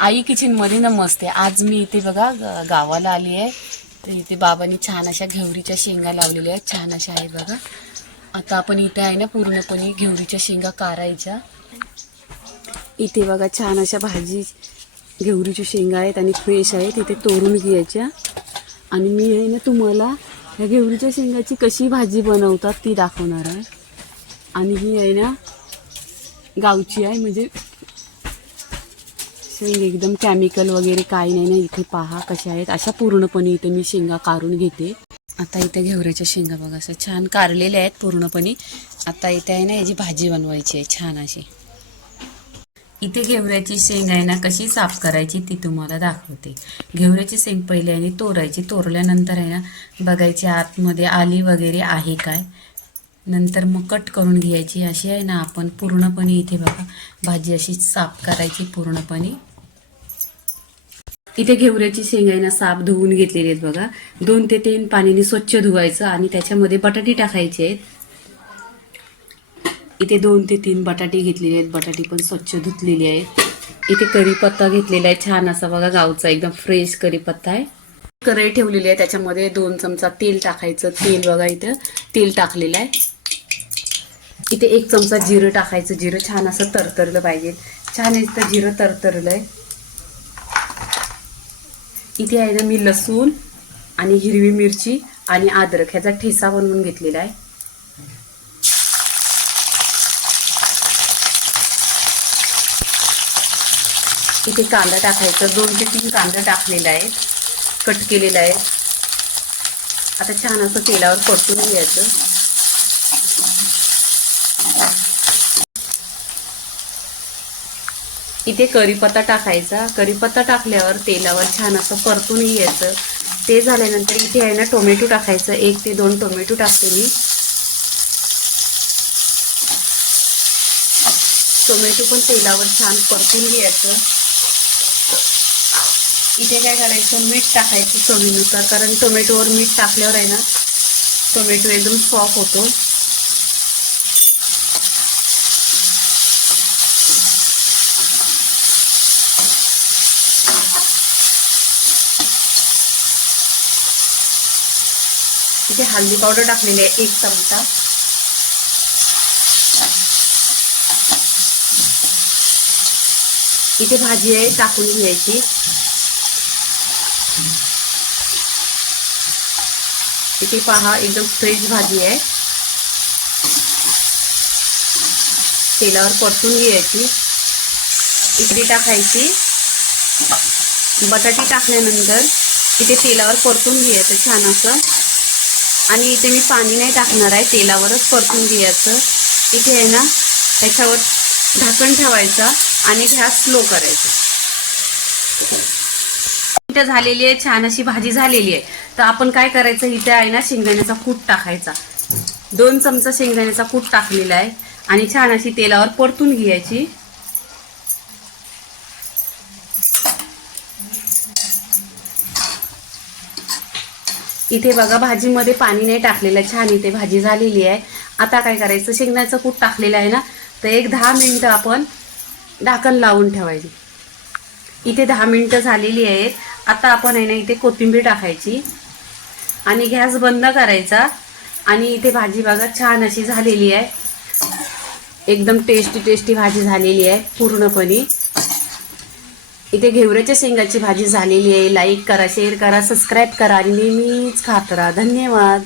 आई kitchen मध्ये नमस्ते. आज मी इथे बघा गावाला आली आहे. तर इथे बाबांनी छान अशा घेवरीच्या शेंगा लावलेल्या आहेत, छान अशा आहेत बघा. आता आपण इथे आहे ना पूर्णपणे घेवरीच्या शेंगा काढायच्या. इथे बघा छान अशा भाजी घेवरीच्या शेंगा आहेत आणि फ्रेश आहेत. इथे तोडून घ्यायच्या आणि मी आहे ना तुम्हाला ह्या घेवरीच्या शेंगाची कशी भाजी बनवतात ती दाखवणार आहे. आणि ही आहे ना गावची आहे, म्हणजे शेंग एकदम केमिकल वगैरे काही नाही ना. इथे पहा कशा आहेत, अशा पूर्णपणे इथे मी शेंगा काढून घेते. आता इथे घेवऱ्याच्या शेंगा बघा असं छान काढलेल्या आहेत पूर्णपणे. आता इथे आहे ना याची भाजी बनवायची आहे छान अशी. इथे घेवऱ्याची शेंग आहे ना कशी साफ करायची ती तुम्हाला दाखवते. घेवऱ्याची शेंग पहिले आणि तोडायची, तोडल्यानंतर आहे ना बघायची आतमध्ये आली वगैरे आहे काय, नंतर मग कट करून घ्यायची. अशी आहे ना आपण पूर्णपणे इथे बघा भाजी अशी साफ करायची पूर्णपणे. इथे घेवऱ्याची शेंग आहे ना साफ धुवून घेतलेली आहेत बघा. 2 ते 3 पाण्याने स्वच्छ धुवायचं आणि त्याच्यामध्ये बटाटे टाकायचे आहेत. इथे 2 ते 3 बटाटे घेतलेले आहेत, बटाटे पण स्वच्छ धुतलेले आहेत. इथे कढीपत्ता घेतलेला आहे छान असा बघा, गावचा एकदम फ्रेश कढीपत्ता आहे. कढई ठेवलेली आहे, त्याच्यामध्ये 2 चमचा तेल टाकायचं. तेल बघा इथं तेल टाकलेलं आहे. इथे 1 चमचा जिरं टाकायचं. जिरं छान असं तरतरलं पाहिजे. छान इथं जिरं तरतरलंय. इथे आहे ना मी लसूण आणि हिरवी मिरची आणि अद्रक ह्याचा ठेचा बनवून घेतलेला आहे. इथे कांदा टाकायचा. 2 ते 3 कांदा टाकलेला आहे, कट केलेला आहे. आता छान असं तेलावर परतून घ्यायचं. इथे कढीपत्ता टाकायचा. कढीपत्ता टाकल्यावर तेलावर छान असं परतून घ्यायचं. ते झाल्यानंतर इथे आहे ना टोमॅटो टाकायचं. 1 ते 2 टोमॅटो टाकते मी. टोमॅटो पण तेलावर छान परतून घ्यायचं. इथे काय करायचं, मीठ टाकायचं चवीनुसार, कारण टोमॅटोवर मीठ टाकल्यावर आहे ना टोमॅटो एकदम सॉफ्ट होतो. इथे हळदी पावडर टाकलेली आहे 1 चमचा. इथे भाजी आहे टाकून घ्यायची. इथे पहा एकदम फ्रेश भाजी आहे. तेलावर परतून घ्यायची. इकडे टाकायची. बटाटे टाकल्यानंतर इथे तेलावर परतून घ्यायचं छान असं. आणि इथे मी पाणी नाही टाकणार आहे, तेलावरच परतून घ्यायचं. इथे आहे ना त्याच्यावर झाकण ठेवायचं आणि गॅस स्लो करायचा. इथे झालेली आहे छान अशी भाजी झालेली आहे. तर आपण काय करायचं, इथे आहे ना शेंगदाण्याचा कूट टाकायचा. 2 चमचा शेंगदाण्याचा कूट टाकलेला आहे आणि छान अशी तेलावर परतून घ्यायची. इथे बघा भाजीमध्ये पाणी नाही टाकलेलं, छान इथे भाजी झालेली आहे. आता काय करायचं, शेंगदाण्याचं कूट टाकलेलं आहे ना, तर 10 मिनिटं आपण ढाकण लावून ठेवायची. इथे 10 मिनिटं झालेली आहेत. आता आपण आहे ना इथे कोथिंबीर टाकायची आणि गॅस बंद करायचा. आणि इथे भाजी बघा छान अशी झालेली आहे, एकदम टेस्टी भाजी झालेली आहे पूर्णपणे. इथे घेवऱ्याच्या शेंगाची भाजी झालेली आहे. लाईक करा, शेअर करा, सबस्क्राईब करा आणि नेहमीच खात राहा. धन्यवाद.